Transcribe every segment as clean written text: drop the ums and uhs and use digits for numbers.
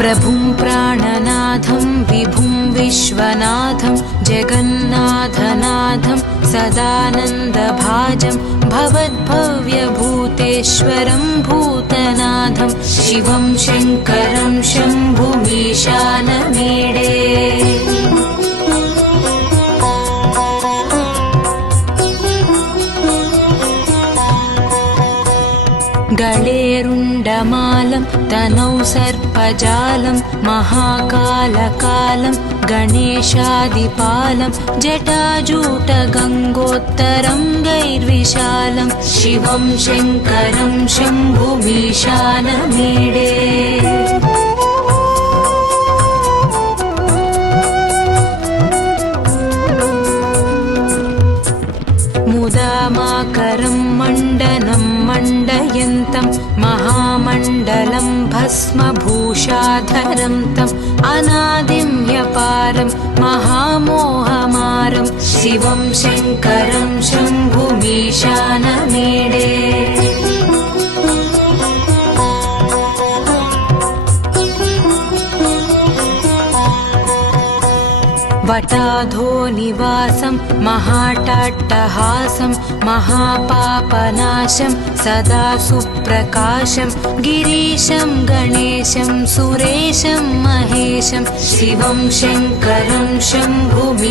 प्रभुं प्राणनाथं विभुं विश्वनाथं जगन्नाथनाथं सदानन्दभाजं भवद्भव्यभूतेश्वरं भूतनाथं शिवं शङ्करं शम्भुमीशानमीडे गळेरुण्डमालं तनौ सर्पजालं महाकालकालं गणेशादिपालं जटाजूटगङ्गोत्तरं गैर्विशालं शिवं शङ्करं शम्भुमीशानमीडे मुदामाकरं मण्डनं मण्डयन्तं महामण्डलं भस्मभूषाधरं तम् अनादिं ह्यपारं महामोहमारं शिवं शङ्करं शम्भुमीशानमीडे वटाधो निवासं महाटाट्टहासं महापापनाशं सदा सुप्रकाशं गिरीशं गणेशं सुरेशं महेशं शिवं शङ्करं शम्भुमीशानमीडे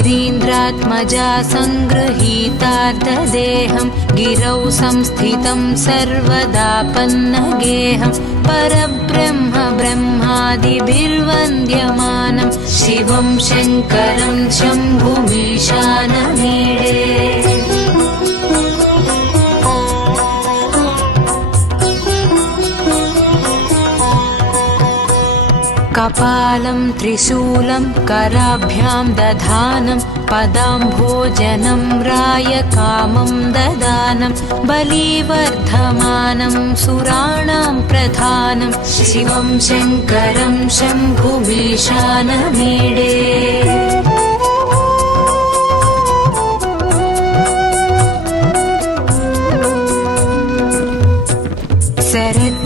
गिरीन्द्रात्मजा सङ्गृहीतार्धदेहं गिरौ संस्थितं सर्वदापन्नगेहं परब्रह्म ब्रह्मादिभिर्वन्द्यमानं शिवं शङ्करं शम्भुमीशानमीडे कपालं त्रिशूलं कराभ्यां दधानं पदाम्भोजनं रायकामं ददानं बलिवर्धमानं सुराणां प्रधानं शिवं शङ्करं शम्भुमीशानमीडे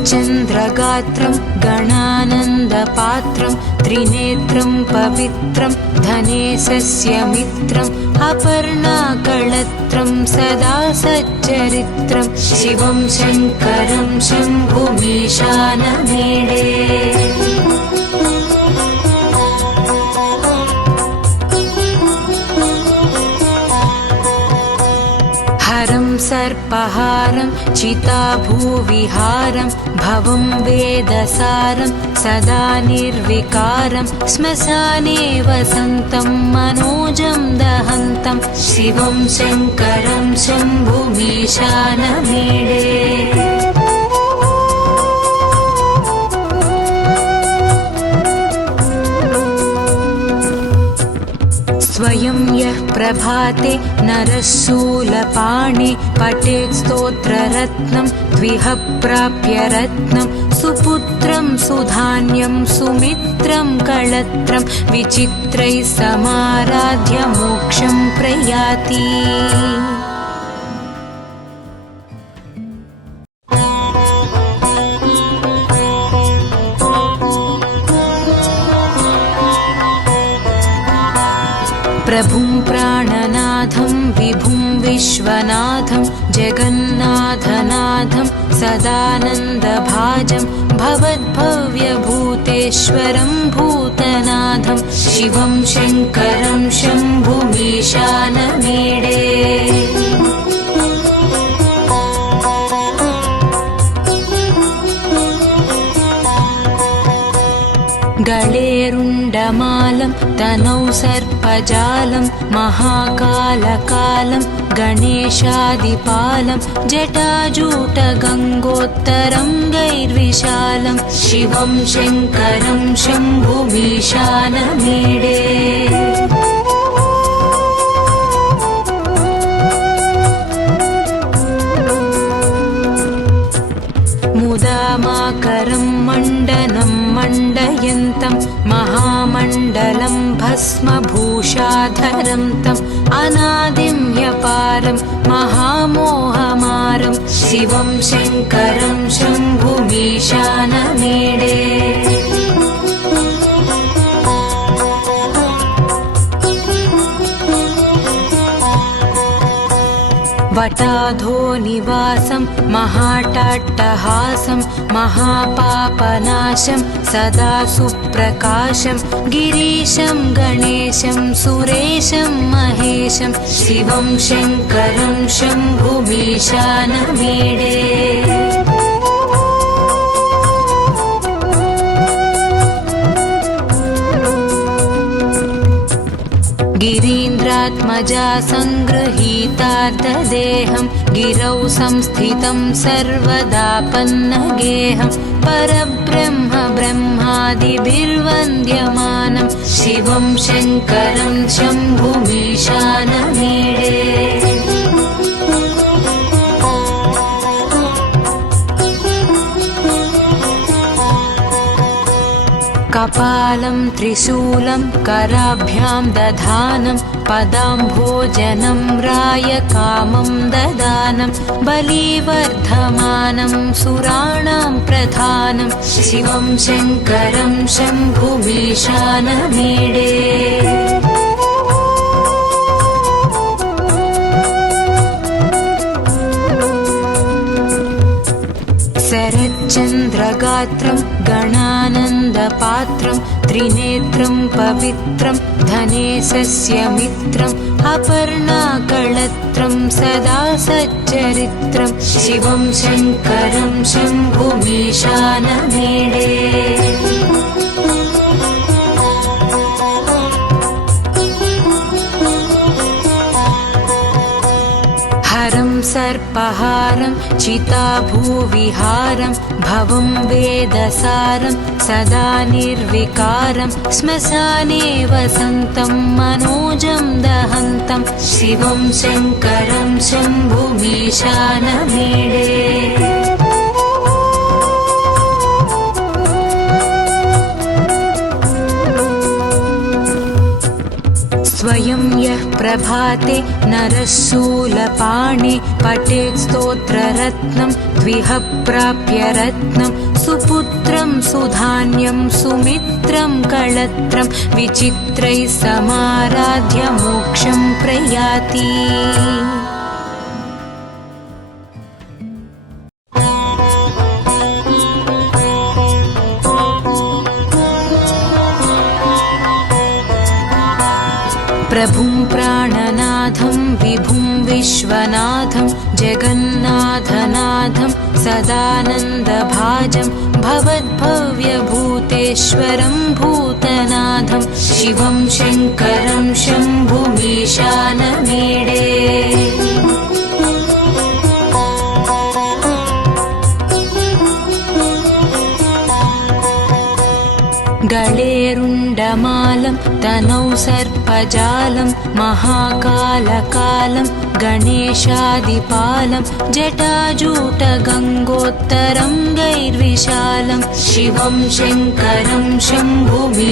शरच्चन्द्रगात्रं गणानन्दपात्रं त्रिनेत्रं पवित्रं धनेशस्य मित्रम् अपर्णाकळत्रं सदा सच्चरित्रं शिवं शङ्करं शम्भुमीशानमीडे हरं सर्पहारं चिताभूविहारं भवं वेदसारं सदा निर्विकारं श्मशाने वसन्तं मनोजं दहन्तं शिवं शङ्करं शम्भुमीशानमीडे स्वयं यः प्रभाते नरः शूलपाणे पठेत् स्तोत्ररत्नं द्विह प्राप्य रत्नं सुपुत्रं सुधान्यं सुमित्रं कळत्रं विचित्रैः समाराध्य मोक्षं प्रयाति प्रभुं प्राणनाथं विभुं विश्वनाथं जगन्नाथनाथं सदानन्दभाजं भवद्भव्यभूतेश्वरं भूतनाथं शिवं शङ्करं शम्भुमीशानमीडे गळेरुण्डमालं तनौ सर्पजालं महाकालकालं गणेशादिपालं जटाजूटगङ्गोत्तरं गैर्विशालं शिवं शङ्करं शम्भुमीशानमीडे मुदामाकरं मण्डनं मण्डयन्तं महामण्डलं भस्मभू भस्मभूषाधरं तम् अनादिं ह्यपारं महामोहमारं शिवं शङ्करं शम्भुमीशानमीडे वटाधो निवासं महाटाट्टहासं महापापनाशं सदा सुप्रकाशं गिरीशं गणेशं सुरेशं महेशं शिवं शङ्करं शम्भुमीशानमीडे गिरीन्द्रात्मजा सङ्गृहीतार्धदेहं गिरौ संस्थितं सर्वदापन्नगेहं परब्रह्म ब्रह्मादिभिर्वन्द्यमानं शिवं शङ्करं शम्भुमीशानमीडे कपालं त्रिशूलं कराभ्यां दधानं पदाम्भोजनं रायकामं ददानं बलिवर्धमानं सुराणां प्रधानं शिवं शङ्करं शम्भुमीशानमीडे शरच्चन्द्रगात्रं गणानन्दपात्रं त्रिनेत्रं पवित्रं धनेशस्य मित्रम् अपर्णाकळत्रं सदा सच्चरित्रं शिवं शङ्करं शम्भुमीशानमीडे हरं सर्पहारं चिताभूविहारं भवं वेदसारं सदा निर्विकारं श्मशाने वसन्तं मनोजं दहन्तं शिवं शङ्करं शम्भुमीशानमीडे स्वयं यः प्रभाते नरः शूलपाणे पठेत् स्तोत्ररत्नं द्विह प्राप्य रत्नं सुपुत्रं सुधान्यं सुमित्रं कळत्रं विचित्रैः समाराध्य मोक्षं प्रयाति प्रभुं प्राणनाथं विभुं विश्वनाथं जगन्नाथनाथं सदानन्दभाजं भवद्भव्यभूतेश्वरं भूतनाथं शिवं शङ्करं शम्भुमीशानमीडे गळेरुण्डमालं तनौ सर्पजालं महाकालकालं गणेशादिपालं जटाजूटगङ्गोत्तरङ्गैर्विशालं शिवं शङ्करं शम्भुमीशानमीडे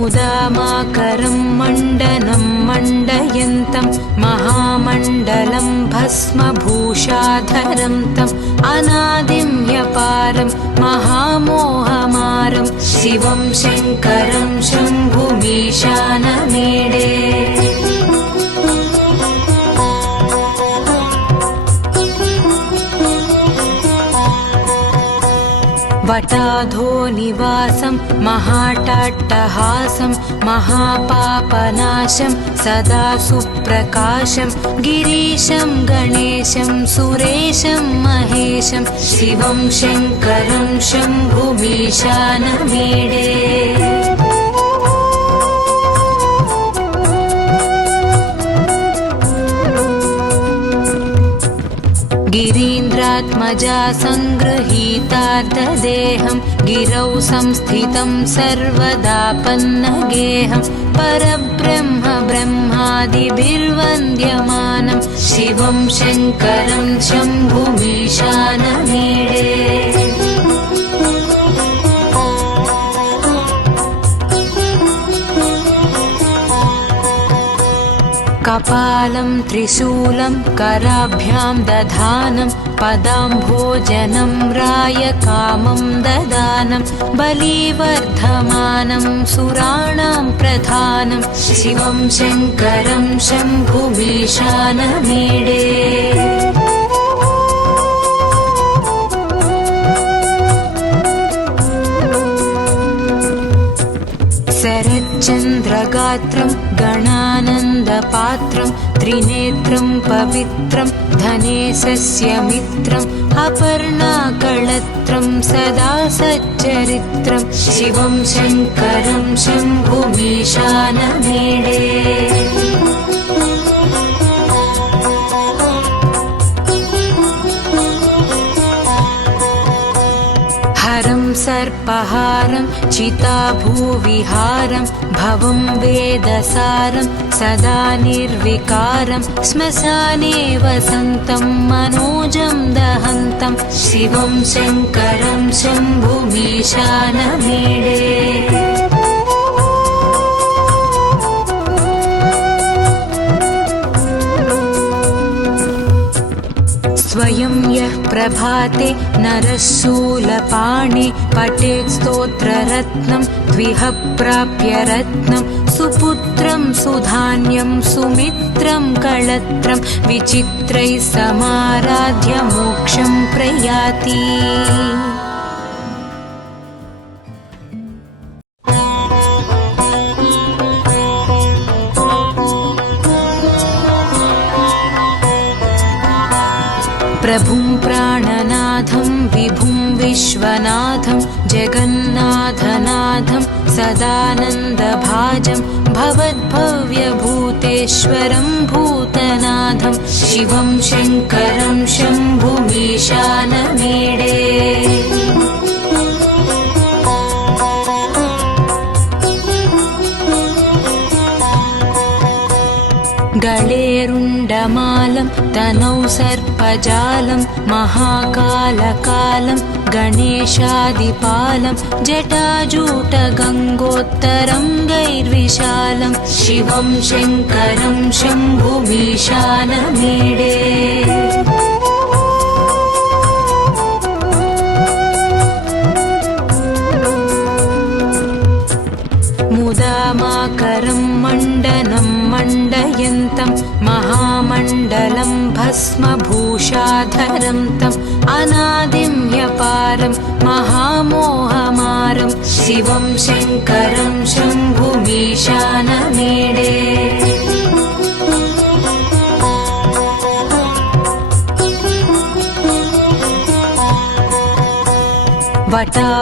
मुदामाकरं मण्डनं मण्डयन्तं महामण्डलं भस्मभूषाधरं तम् अनादिं ह्यपारं महामोहमारं शिवं शङ्करं शम्भुमीशानमीडे वटाधो निवासं महाटाट्टहासं महापापनाशं सदा सुप्रकाशं गिरीशं गणेशं सुरेशं महेशं शिवं शङ्करं शम्भुमीशानमीडे गिरीन्द्र गिरीन्द्रात्मजा सङ्गृहीतार्धदेहं गिरौ संस्थितं सर्वदापन्नगेहं परब्रह्म ब्रह्मादिभिर्वन्द्यमानं शिवं शङ्करं शम्भुमीशानमीडे कपालं त्रिशूलं कराभ्यां दधानं पदाम्भोजनं रायकामं ददानं बलिवर्धमानं सुराणां प्रधानं शिवं शङ्करं शम्भुमीशानमीडे शरच्चन्द्रगात्रं गणानन्दपात्रं त्रिनेत्रं पवित्रं धनेशस्य मित्रम् अपर्णाकळत्रं सदा सच्चरित्रं शिवं शङ्करं शम्भुमीशानमीडे हरं सर्पहारं चिताभूविहारं भवं वेदसारं सदा निर्विकारं श्मशाने वसन्तं मनोजं दहन्तं शिवं शङ्करं शम्भुमीशानमीडे स्वयं यः प्रभाते नरः शूलपाणे पठेत् स्तोत्ररत्नं द्विह प्राप्य रत्नं सुपुत्रं सुधान्यं सुमित्रं कळत्रं विचित्रैः समाराध्य मोक्षं प्रयाति प्रभुं प्राणनाथं विभुं विश्वनाथं जगन्नाथनाथं सदानन्दभाजं भवद्भव्यभूतेश्वरं भूतनाथं शिवं शङ्करं शम्भुमीशानमीडे गळेरुण्डमालं तनौ सर्पजालं महाकालकालं गणेशादिपालं जटाजूटगङ्गोत्तरं गैर्विशालं शिवं शङ्करं शम्भुमीशानमीडे मुदामाकरं मण्डनं मण्डयन्तं महामण्डलं भस्मभूषाधरं तम् अनादिं ह्यपारं महामोहमारं शिवं शङ्करं शम्भुमीशानमीडे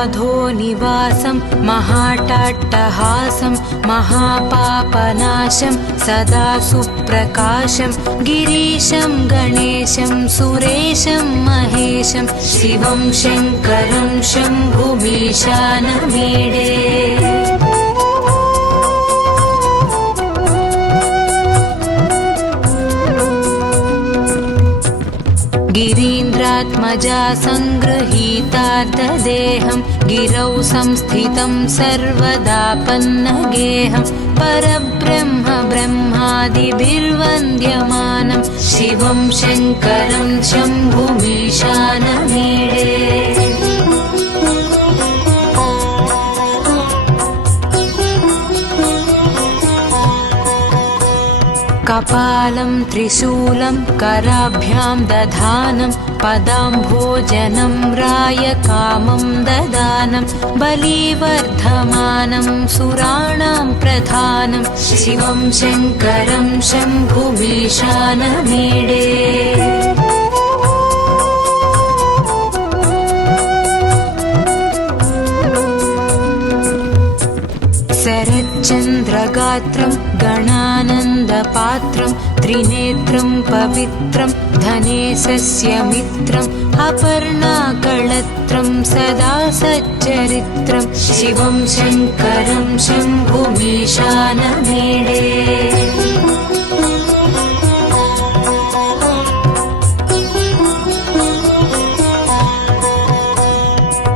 वटाधोनिवासं महाटाट्टहासं महापापनाशं सदा सुप्रकाशं गिरीशं गणेशं सुरेशं महेशं शिवं शङ्करं शम्भुमीशानमीडे गिरीन्द्रात्मजा सङ्गृहीतार्धदेहं गिरौ संस्थितं सर्वदापन्नगेहं परब्रह्म ब्रह्मादिभिर्वन्द्यमानं शिवं शङ्करं शम्भुमीशानमीडे कपालं त्रिशूलं कराभ्यां दधानं पदाम्भोजनं रायकामं ददानं बलिवर्धमानं सुराणां प्रधानं शिवं शङ्करं शम्भुमीशानमीडे शरच्चन्द्रगात्रं गणानन्दपात्रं त्रिनेत्रं पवित्रं धनेशस्य मित्रम् अपर्णाकळत्रं सदा सच्चरित्रं शिवं शङ्करं शम्भुमीशानमीडे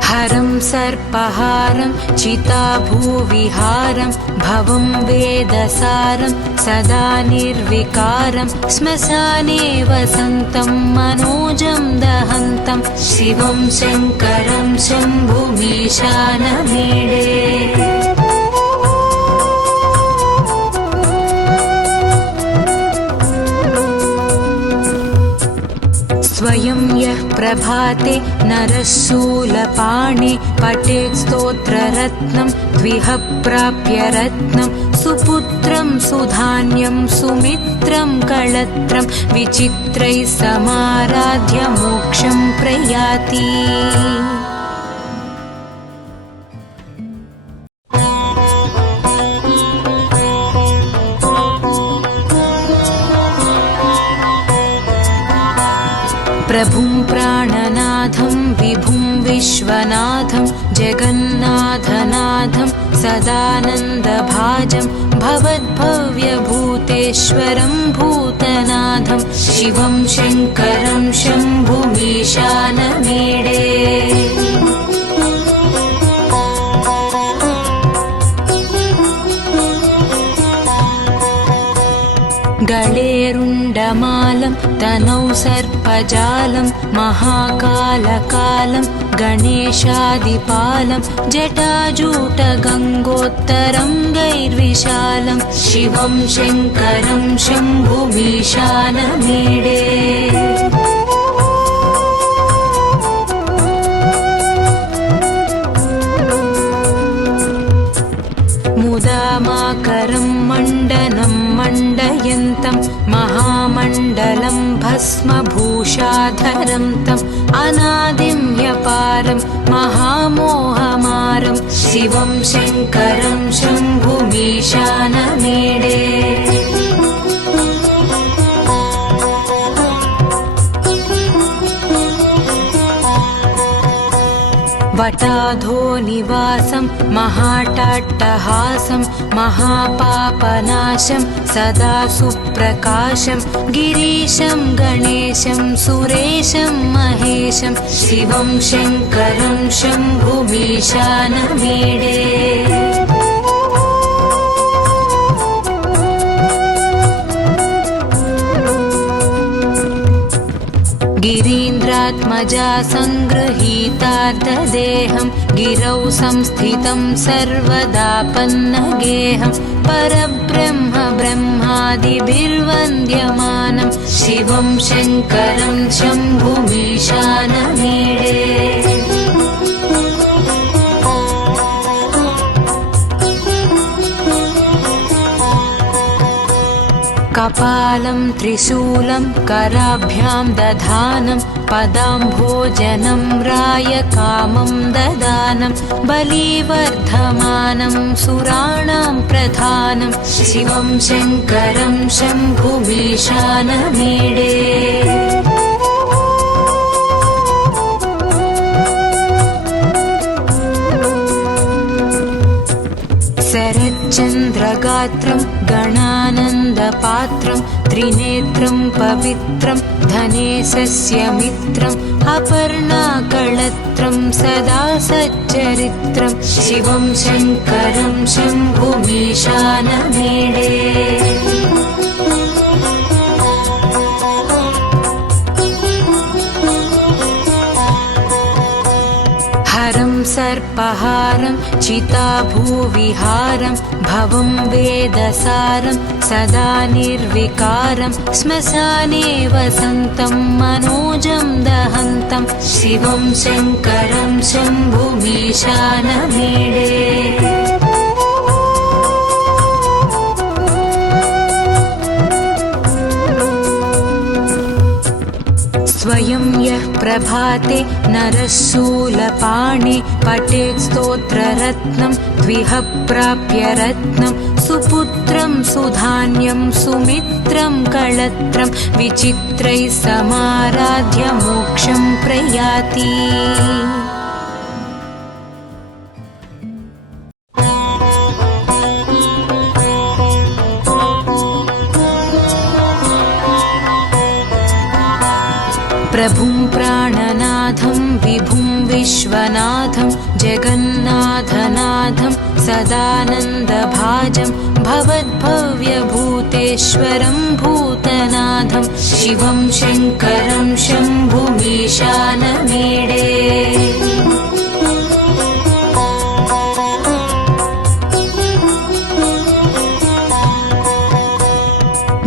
हरं सर्पहारं चिताभूविहारं भवं वेदसारं सदा निर्विकारं श्मशाने वसन्तं मनोजं दहन्तं शिवं शङ्करं शम्भुमीशानमीडे स्वयं यः प्रभाते नरः शूलपाणे पठेत् स्तोत्ररत्नं द्विह प्राप्य रत्नं सुपुत्रं सुधान्यं सुमित्रं कळत्रं विचित्रैः समाराध्य मोक्षं प्रयाति प्रभुं प्राणनाथं विभुं विश्वनाथं जगन्नाथनाथं सदानन्दभाजं भवद्भव्यभूतेश्वरं भूतनाथं शिवं शङ्करं शम्भुमीशानमीडे गळेरुण्डमालं तनौ सर्पजालं महाकालकालं गणेशादिपालं जटाजूटगङ्गोत्तरङ्गैर्विशालं शिवं शङ्करं शम्भुमीशानमीडे मुदामाकरं मण्डनं मण्डयन्तं महामण्डलं भस्मभूषाधरं तम् अनादिं ह्यपारं महामोहमारं शिवं शङ्करं शम्भुमीशानमीडे वटाधो निवासं महाटाट्टहासं महापापनाशं सदा सुप्रकाशं गिरीशं गणेशं सुरेशं महेशं शिवं शङ्करं शम्भुमीशानमीडे गिरीन्द्रात्मजा सङ्गृहीतार्धदेहं गिरौ संस्थितं सर्वदापन्नगेहं परब्रह्म ब्रह्मादिभिर्वन्द्यमानं शिवं शङ्करं शम्भुमीशानमीडे कपालं त्रिशूलं कराभ्यां दधानं पदाम्भोजनं रायकामं ददानं बलिवर्धमानं सुराणां प्रधानं शिवं शङ्करं शम्भुमीशानमीडे शरच्चन्द्रगात्रं गणानन्दपात्रं त्रिनेत्रं पवित्रं धनेशस्य मित्रम् अपर्णाकळत्रं सदा सच्चरित्रं शिवं शङ्करं शम्भुमीशानमीडे हरं सर्पहारं चिताभूविहारं भवं वेदसारं सदा निर्विकारं श्मशाने वसन्तं मनोजं दहन्तं शिवं शङ्करं शम्भुमीशानमीडे स्वयं यः प्रभाते नरः शूलपाणे पठेत् स्तोत्ररत्नं द्विह प्राप्य रत्नं सुपुत्रं सुधान्यं सुमित्रं कळत्रं विचित्रैः समाराध्य मोक्षं प्रयाति। प्रभुं प्राणनाथं विभुं विश्वनाथं जगन्नाथनाथं सदानन्दभाजं भवद्भव्यभूतेश्वरं भूतनाथं शिवं शङ्करं शम्भुमीशानमीडे।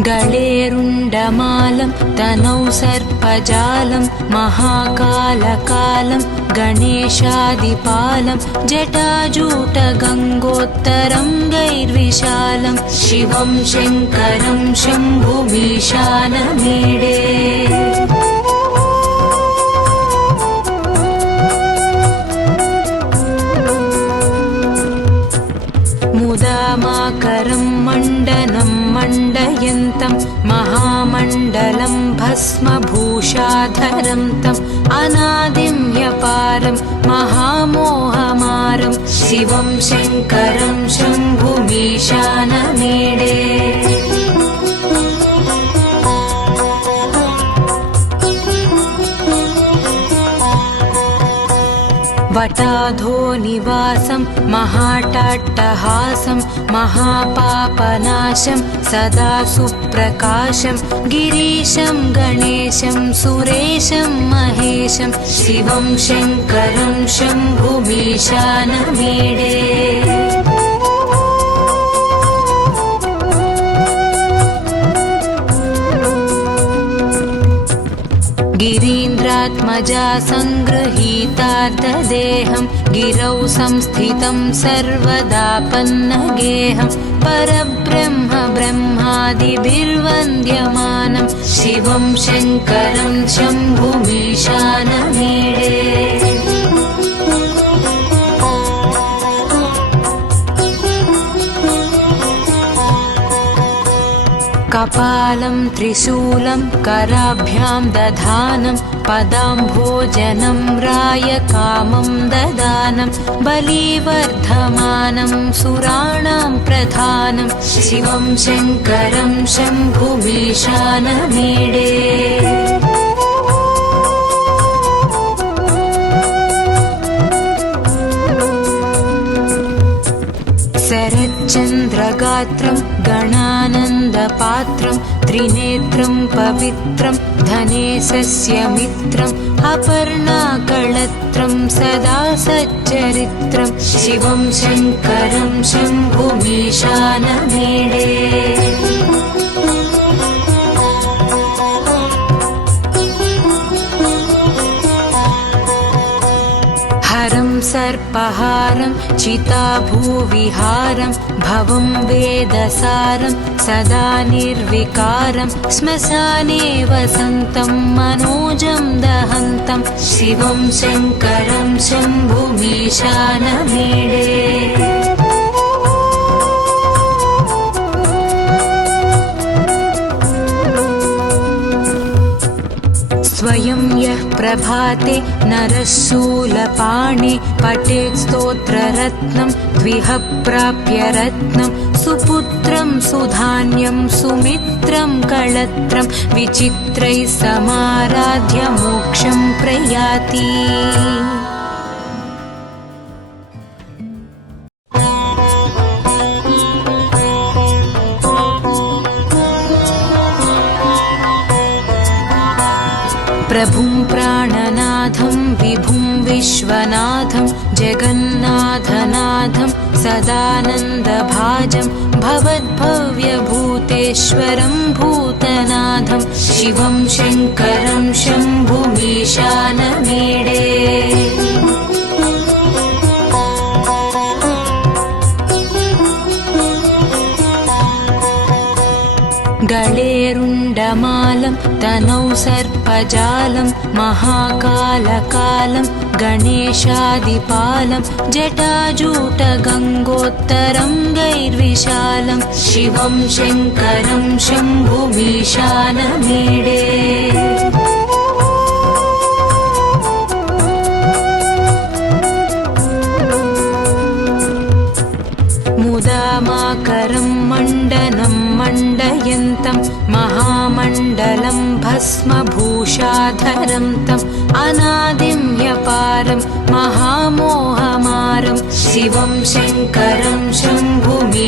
गळेरुण्डमालं तनौ सर्पजालं महाकालकालं गणेशादिपालं जटाजूटगङ्गोत्तरं गैर्विशालं शिवं शङ्करं शम्भुमीशानमीडे। मुदामाकरं मण्डनं मण्डयन्तं महामण्डलं भस्मभूषाधरं तम् अनादिं ह्यपारं महामोहमारं शिवं शङ्करं शम्भुमीशानमीडे। वटाधो निवासं महाटाट्टहासं महापापनाशं सदा सुप्रकाशं गिरीशं गणेशं सुरेशं महेशं शिवं शङ्करं शम्भुमीशानमीडे। गिरीन्द्रात्मजा सङ्गृहीतार्धदेहं गिरौ संस्थितं सर्वदापन्नगेहं परब्रह्म ब्रह्मादिभिर्वन्द्यमानं शिवं शङ्करं शम्भुमीशानमीडे। कपालं त्रिशूलं कराभ्यां दधानं पदाम्भोजनं रायकामं ददानं बलिवर्धमानं सुराणां प्रधानं शिवं शङ्करं शम्भुमीशानमीडे। शरच्चन्द्रगात्रं गणानन्दपात्रं त्रिनेत्रं पवित्रं धनेशस्य मित्रम् अपर्णाकळत्रं सदा सच्चरित्रं शिवं शङ्करं शम्भुमीशानमीडे। हरं सर्पहारं चिताभूविहारं भवं वेदसारं सदा निर्विकारं श्मशाने वसन्तं मनोजं दहन्तं शिवं शङ्करं शम्भुमीशानमीडे। स्वयं यः प्रभाते नरः शूलपाणे पठेत् स्तोत्ररत्नं द्विह प्राप्य रत्नं सुपुत्रं सुधान्यं सुमित्रं कळत्रं विचित्रैः समाराध्य मोक्षं प्रयाति। प्रभुं प्राणनाथं विभुं विश्वनाथं जगन्नाथनाथं सदानन्दभाजं भवद्भव्यभूतेश्वरं भूतनाथं शिवं शङ्करं शम्भुमीशानमीडे। गळेरुण्डमालं मालं तनौ सर्पजालं महाकालकालं गणेशादिपालं जटाजूटगङ्गोत्तरङ्गैर्विशालं शिवं शङ्करं शम्भुमीशानमीडे मुदामाकरं मण्डनं मण्डयन्तं महामण्डलं भस्मभूषाधरं तम् अनादिं ह्यपारं महामोहमारं शिवं शङ्करं शम्भुमीशानमीडे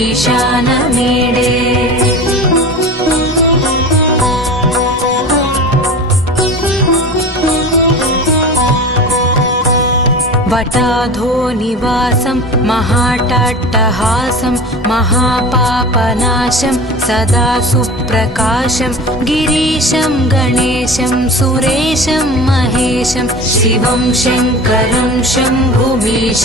वटाधो निवासं महाटाट्टहासं महापापनाशं सदा सुप्रकाशं गिरीशं गणेशं सुरेशं महेशं शिवं शङ्करं शम्भुमीशानमीडे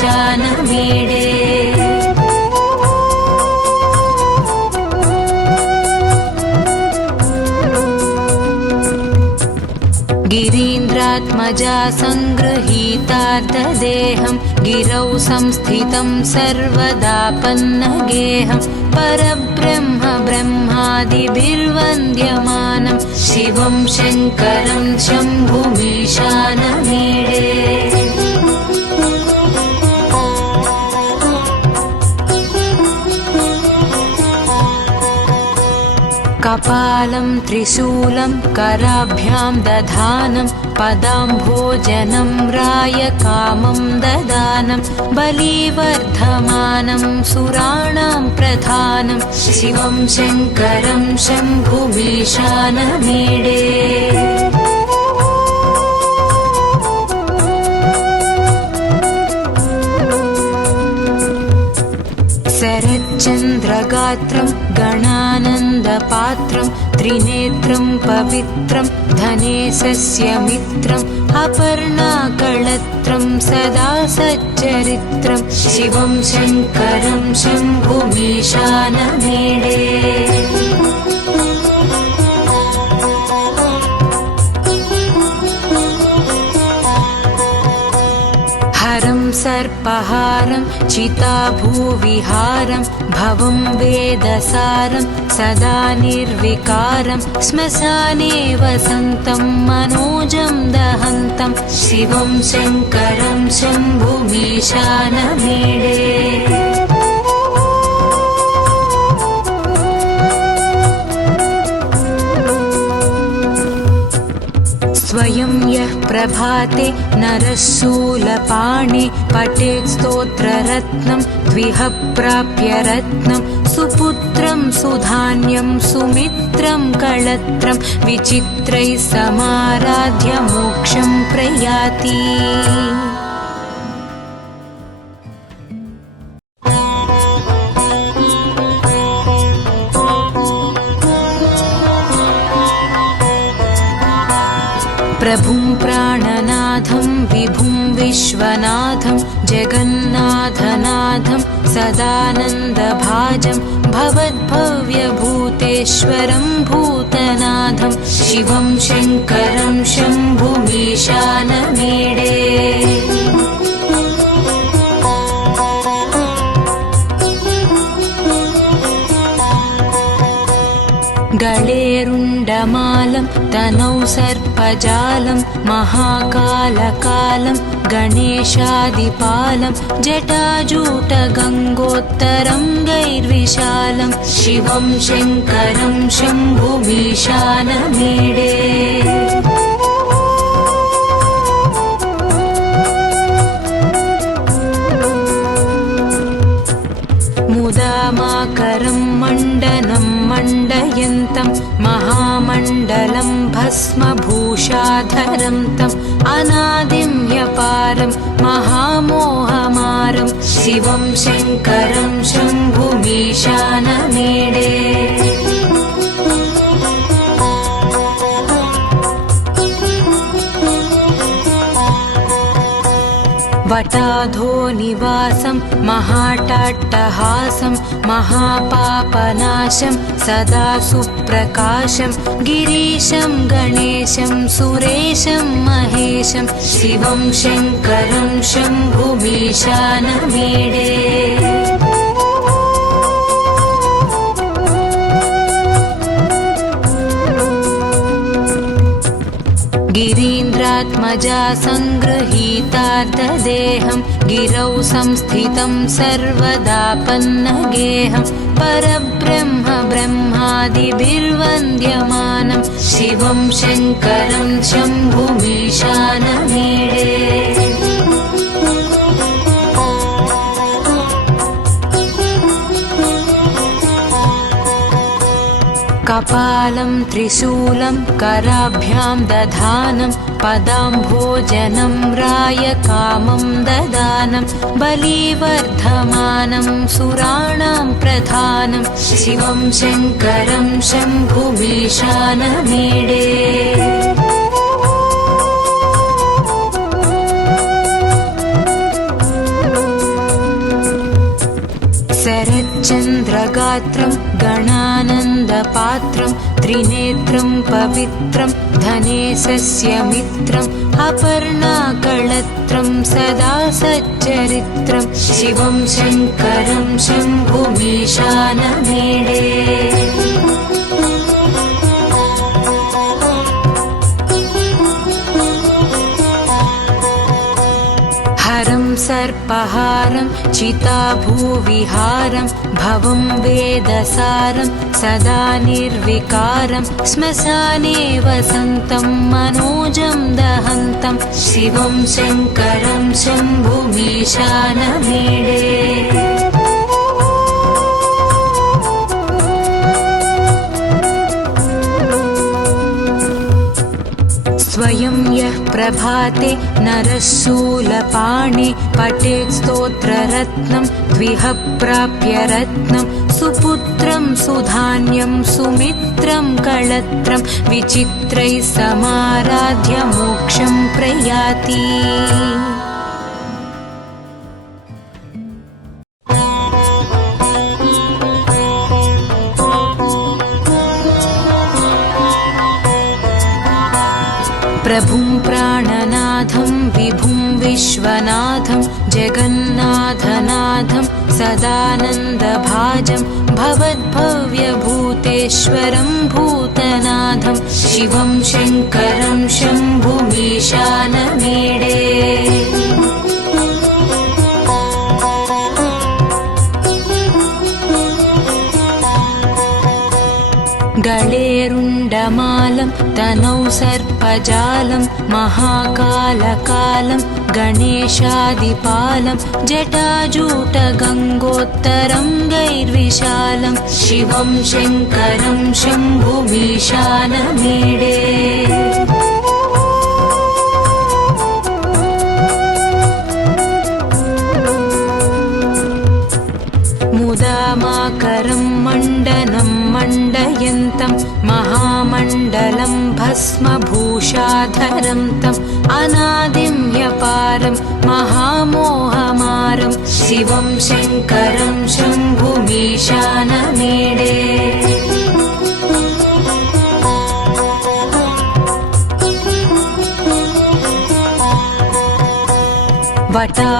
गिरीन्द्रात्मजा सङ्गृहीतार्धदेहं गिरौ संस्थितं सर्वदापन्नगेहं परब्रह्म ब्रह्मादिभिर्वन्द्यमानं शिवं शङ्करं शम्भुमीशानमीडे कपालं त्रिशूलं कराभ्यां दधानं पदाम्भोजनं रायकामं ददानं बलिवर्धमानं सुराणां प्रधानं शिवं शङ्करं शम्भुमीशानमीडे शरच्चन्द्रगात्रं गणानन्दपात्रं त्रिनेत्रं पवित्रं धनेशस्य मित्रम् अपर्णाकळत्रं सदा सच्चरित्रं शिवं शङ्करं शम्भुमीशानमीडे हरं सर्पहारं चिताभूविहारं भवं वेदसारं सदा निर्विकारं श्मशाने वसन्तं मनोजं दहन्तं शिवं शङ्करं शम्भुमीशानमीडे स्वयं यः प्रभाते नरः शूलपाणे पठेत् स्तोत्ररत्नं द्विह प्राप्य रत्नं सुपुत्रं सुधान्यं सुमित्रं कळत्रं विचित्रैः समाराध्य मोक्षं प्रयाति प्रभुं प्राणनाथं विभुं विश्वनाथं जगन्नाथनाथं सदानन्दभाजं भवद्भव्यभूतेश्वरं भूतनाथं शिवं शङ्करं शम्भुमीशानमीडे गळेरुण्डमालं तनौ सर्पजालं महाकालकालं गणेशादिपालं जटाजूटगङ्गोत्तरङ्गैर्विशालं शिवं शङ्करं शम्भुमीशानमीडे मुदामाकरं मण्डनं मण्डयन्तं महामण्डलं भस्मभूषाधरं तम् अनादिं ह्यपारं महामोहमारं शिवं शङ्करं शम्भुमीशानमीडे वटाधोनिवासं महाटाट्टहासं महापापनाशं सदा सुप्रकाशं गिरीशं गणेशं सुरेशं महेशं शिवं शङ्करं शम्भुमीशानमीडे गिरीन्द्रात्मजा सङ्गृहीतार्धदेहं गिरौ संस्थितं सर्वदापन्नगेहं परब्रह्म ब्रह्मादिभिर्वन्द्यमानं शिवं शङ्करं शम्भुमीशानमीडे कपालं त्रिशूलं कराभ्यां दधानं पदाम्भोजनं रायकामं ददानं बलिवर्धमानं सुराणां प्रधानं शिवं शङ्करं शम्भुमीशानमीडे शरच्चन्द्रगात्रं गणानन्दपात्रं त्रिनेत्रं पवित्रं धनेशस्य मित्रम् अपर्णाकळत्रं सदा सच्चरित्रं शिवं शङ्करं शम्भुमीशानमीडे हरं सर्पहारं चिताभूविहारं भवं वेदसारं सदा निर्विकारं श्मशाने वसन्तं मनोजं दहन्तं शिवं शङ्करं शम्भुमीशानमीडे स्वयं यः प्रभाते नरः शूलपाणे पठेत् स्तोत्ररत्नं द्विह प्राप्य रत्नं सुपुत्रं सुधान्यं सुमित्रं कळत्रं विचित्रैः समाराध्य मोक्षं प्रयाति प्रभुं प्राणनाथं विभुं विश्वनाथं जगन्नाथनाथं सदानन्दभाजं भवद्भव्यभूतेश्वरं भूतनाथं शिवं शङ्करं शम्भुमीशानमीडे गळेरुण्डमालं तनौ सर्पजालं महाकालकालं गणेशादिपालं जटाजूटगङ्गोत्तरं गैर्विशालं शिवं शङ्करं शम्भुमीशानमीडे मुदामाकरं मण्डनं मण्डयन्तं महामण्डलं भस्मभूषाधरं तम् अनादिं ह्यपारं महामोहमारं शिवं शङ्करं शम्भुमीशानमीडे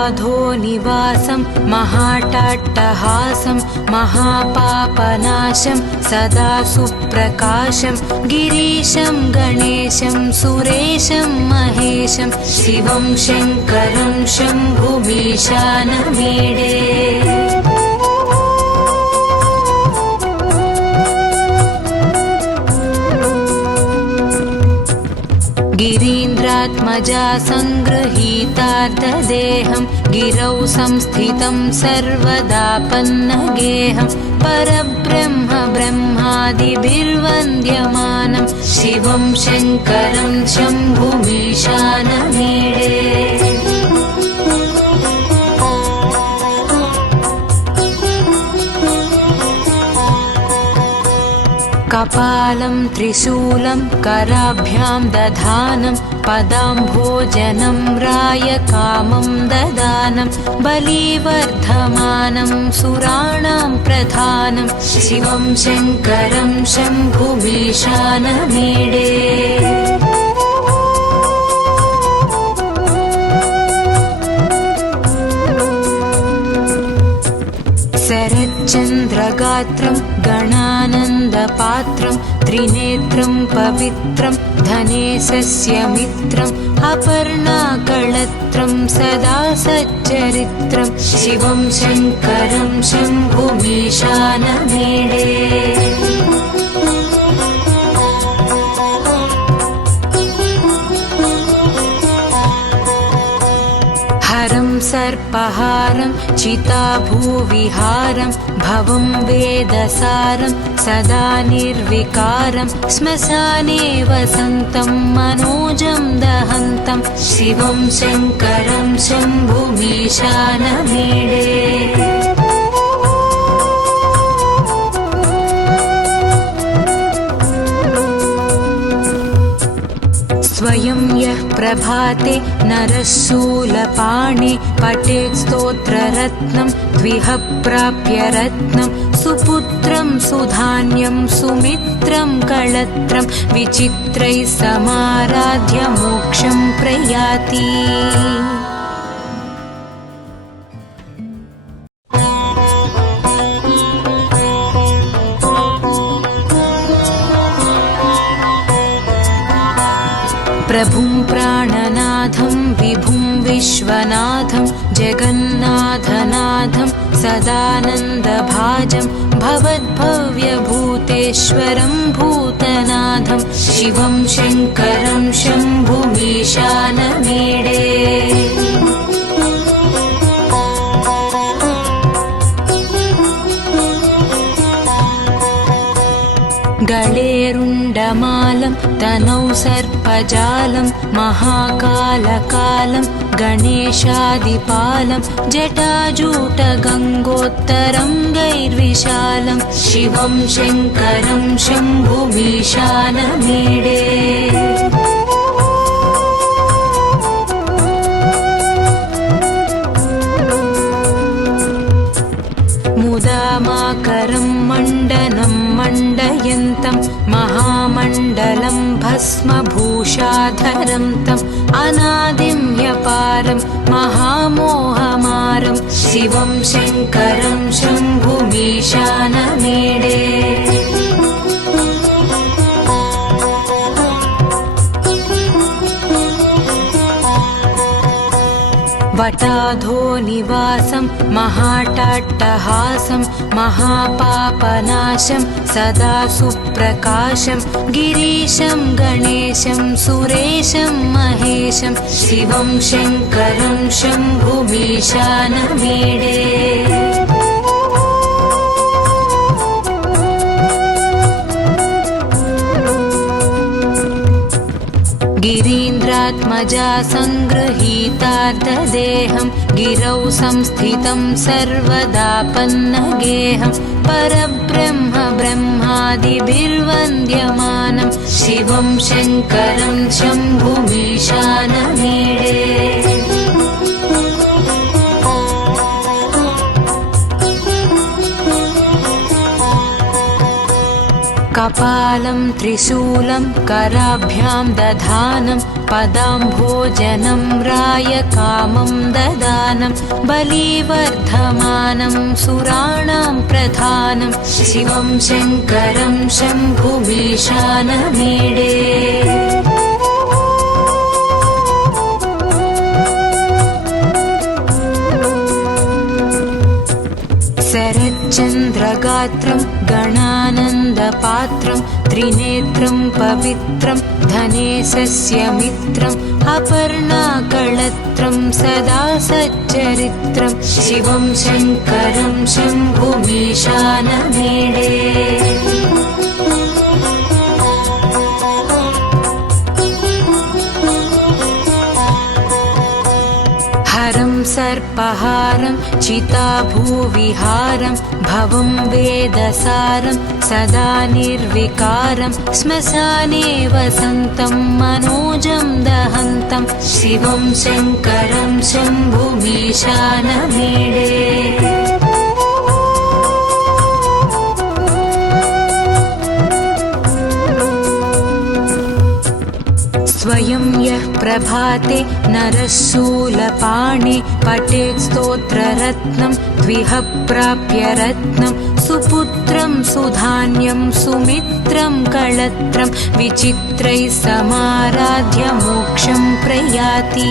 वटाधोनिवासं महाटाट्टहासं महापापनाशं सदा सुप्रकाशं गिरीशं गणेशं सुरेशं महेशं शिवं शङ्करं शम्भुमीशानमीडे गिरीन्द्रात्मजा सङ्गृहीतार्धदेहं गिरौ संस्थितं सर्वदापन्नगेहं परब्रह्म ब्रह्मादिभिर्वन्द्यमानं शिवं शङ्करं शम्भुमीशानमीडे कपालं त्रिशूलं कराभ्यां दधानं पदाम्भोजनं रायकामं ददानं बलिवर्धमानं सुराणां प्रधानं शिवं शङ्करं शम्भुमीशानमीडे शरच्चन्द्रगात्रं गणानन्दपात्रं त्रिनेत्रं पवित्रं धनेशस्य मित्रम् अपर्णाकळत्रं सदा सच्चरित्रं शिवं शङ्करं शम्भुमीशानमीडे हरं सर्पहारं चिताभूविहारं भवं वेदसारं सदा निर्विकारं श्मशाने वसन्तं मनोजं दहन्तं शिवं शङ्करं शम्भुमीशानमीडे स्वयं यः प्रभाते नरः शूलपाणे पठेत् स्तोत्ररत्नं द्विह प्राप्य रत्नं सुपुत्रं सुधान्यं सुमित्रं कळत्रं विचित्रैः समाराध्य मोक्षं प्रयाति प्रभुं प्राणनाथं विभुं विश्वनाथं जगन्नाथनाथं सदानन्दभाजं भवद्भव्यभूतेश्वरं भूतनाथं शिवं शङ्करं शम्भुमीशानमीडे गळेरुण्डमालं तनौ सर्पजालं महाकालकालं गणेशादिपालं जटाजूटगङ्गोत्तरङ्गैर्विशालं शिवं शङ्करं शम्भुमीशानमीडे मुदामाकरं मण्डनं मण्डयन्तं महामण्डलं भस्मभूषाधरं तम् अनादिं ह्यपारं महामोहमारं शिवं शङ्करं शम्भुमीशानमीडे वटाधो निवासं महाटाट्टहासं महापापनाशं सदा सुप्रकाशं गिरीशं गणेशं सुरेशं महेशं शिवं शङ्करं शम्भुमीशानमीडे गिरीन्द्रात्मजा सङ्गृहीतार्धदेहं गिरौ संस्थितं सर्वदापन्नगेहं परब्रह्म ब्रह्मादिभिर्वन्द्यमानं शिवं शङ्करं शम्भुमीशानमीडे कपालं त्रिशूलं कराभ्यां दधानं पदाम्भोजनं रायकामं ददानं बलिवर्धमानं सुराणां प्रधानं शिवं शङ्करं शम्भुमीशानमीडे शरच्चन्द्रगात्रं गणानन्दपात्रं त्रिनेत्रं पवित्रं धनेशस्य मित्रम् अपर्णाकळत्रं सदा सच्चरित्रं शिवं शङ्करं शम्भुमीशानमीडे हरं सर्पहारं चिताभूविहारं भवं वेदसारं सदा निर्विकारं श्मशाने वसन्तं मनोजं दहन्तं शिवं शङ्करं शम्भुमीशानमीडे स्वयं यः प्रभाते नरः शूलपाणे पठेत् स्तोत्ररत्नं द्विह प्राप्य रत्नं सुपुत्रं सुधान्यं सुमित्रं कळत्रं विचित्रैः समाराध्य मोक्षं प्रयाति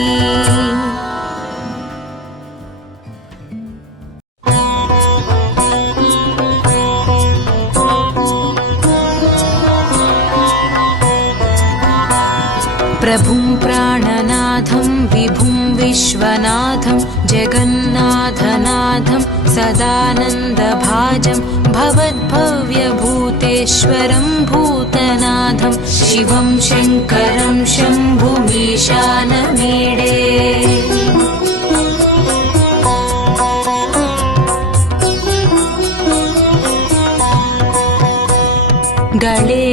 प्रभुं प्राणनाथं विभुं विश्वनाथं जगन्नाथनाथं सदानन्दभाजं भवद्भव्यभूतेश्वरं भूतनाथं शिवं शङ्करं शम्भुमीशानमीडे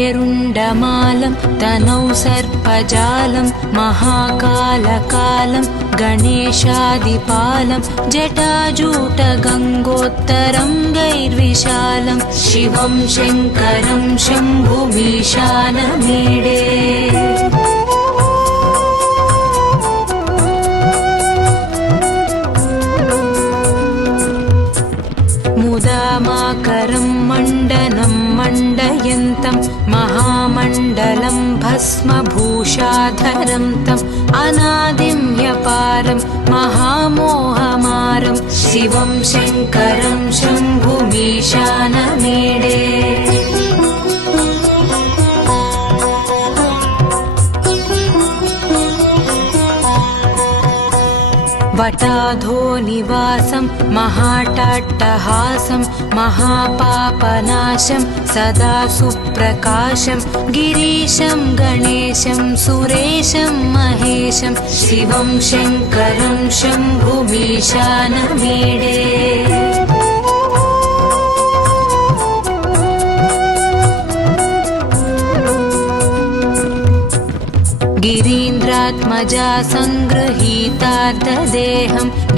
गळेरुण्डमालं तनौ सर्पजालं महाकालकालं गणेशादिपालं जटाजूटगङ्गोत्तरं गैर्विशालं शिवं शङ्करं शम्भुमीशानमीडे मुदामाकरं मण्डनं मण्डयन्तं महामण्डलं भस्मभूषाधरं तम् अनादिं ह्यपारं महामोहमारं शिवं शङ्करं शम्भुमीशानमीडे वटाधो निवासं महाटाट्टहासं महापापनाशं सदा सुप्रकाशं गिरीशं गणेशं सुरेशं महेशं शिवं शङ्करं शम्भुमीशानमीडे गिरीन्द्रात्मजा सङ्गृहीतार्धदेहं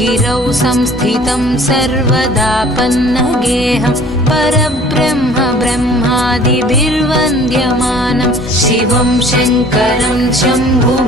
गिरौ संस्थितं सर्वदापन्नगेहं परब्रह्म ब्रह्मादिभिर्वन्द्यमानं शिवं शङ्करं शम्भुमीशानमीडे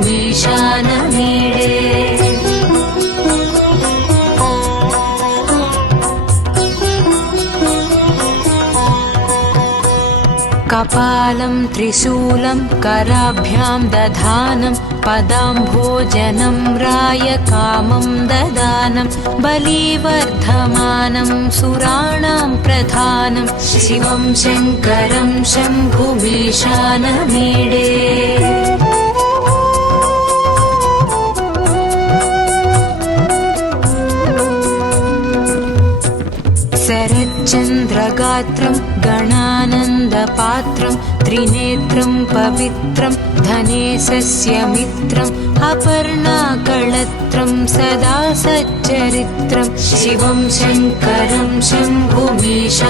कपालं त्रिशूलं कराभ्यां दधानं पदाम्भोजनं रायकामं ददानं बलिवर्धमानं सुराणां प्रधानं शिवं शङ्करं शम्भुमीशानमीडे शरच्चन्द्रगात्रं गणानन्दपात्रं त्रिनेत्रं पवित्रं धनेशस्य मित्रम् अपर्णाकळत्रं सदा सच्चरित्रं शिवं शङ्करं शम्भुमीशानमीडे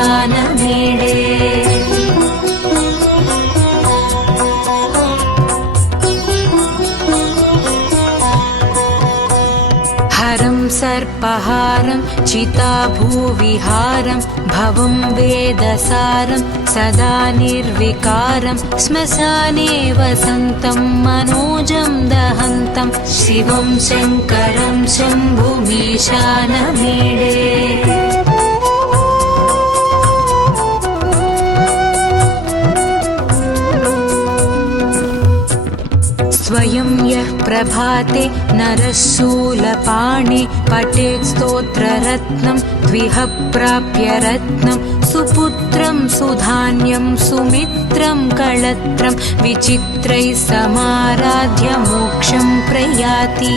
हरं सर्पहारं चिताभूविहारं भवं वेदसारं सदा निर्विकारं श्मशाने वसन्तं मनोजं दहन्तं शिवं शङ्करं शम्भुमीशानमीडे स्वयं यः प्रभाते नरः शूलपाणे पठेत् स्तोत्ररत्नं द्विह प्राप्य रत्नं सुपुत्रं सुधान्यं सुमित्रं कळत्रं विचित्रैः समाराध्य मोक्षं प्रयाति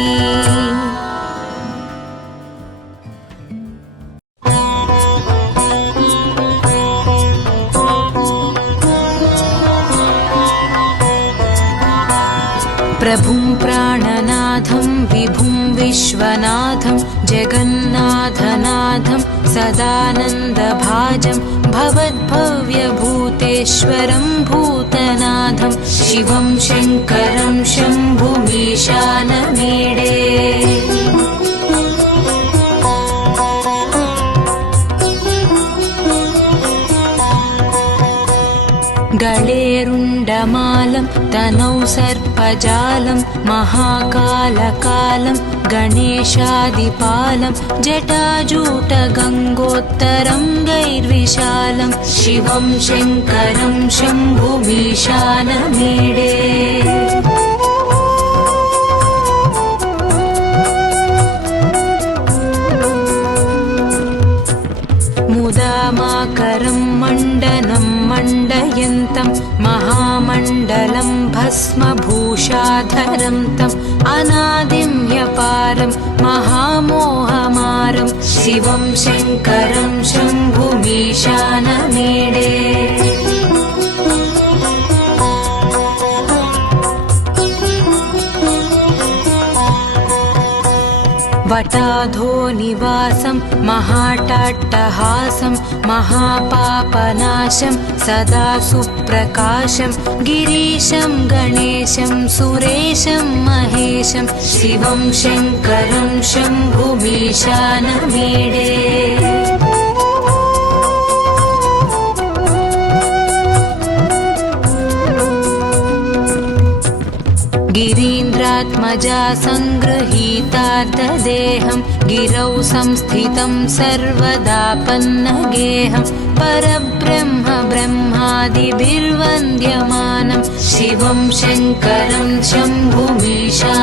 प्रभुं प्राणनाथं विभुं विश्वनाथं जगन्नाथनाथं सदानन्दभाजं भवद्भव्यभूतेश्वरं भूतनाथं शिवं शङ्करं शम्भुमीशानमीडे गळेरुण्डमालं तनौ सर्पजालं महाकालकालं गणेशादिपालं जटाजूटगङ्गोत्तरङ्गैर्विशालं शिवं शङ्करं शम्भुमीशानमीडे मुदामाकरं मण्डनं मण्डयन्तं महामण्डलं भस्मभूषाधरं तम् अनादिं ह्यपारं महामोहमारं शिवं शङ्करं शम्भुमीशानमीडे वटाधो निवासं महाटाट्टहासं महापापनाशं सदा सुप्रकाशं गिरीशं गणेशं सुरेशं महेशं शिवं शङ्करं शम्भुमीशानमीडे गिरीन्द्रात्मजा सङ्गृहीतार्धदेहं गिरौ संस्थितं सर्वदापन्नगेहं परब्रह्म ब्रह्मादिभिर्वन्द्यमानं शिवं शङ्करं शम्भुमीशानमीडे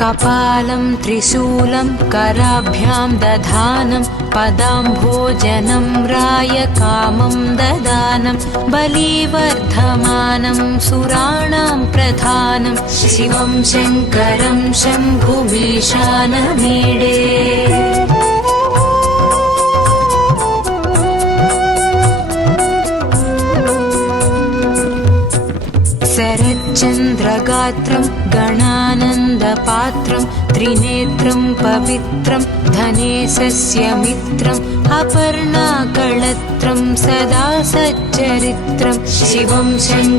कपालं त्रिशूलं कराभ्यां दधानं पदाम्भोजनं रायकामं ददानं बलिवर्धमानं सुराणां प्रधानं शिवं शङ्करं शम्भुमीशानमीडे शरच्चन्द्रगात्रं गणानन्दपात्रं त्रिनेत्रं पवित्रं धनेशस्य मित्रम् अपर्णाकळत्रं सदा सच्चरित्रं शिवं शङ्करं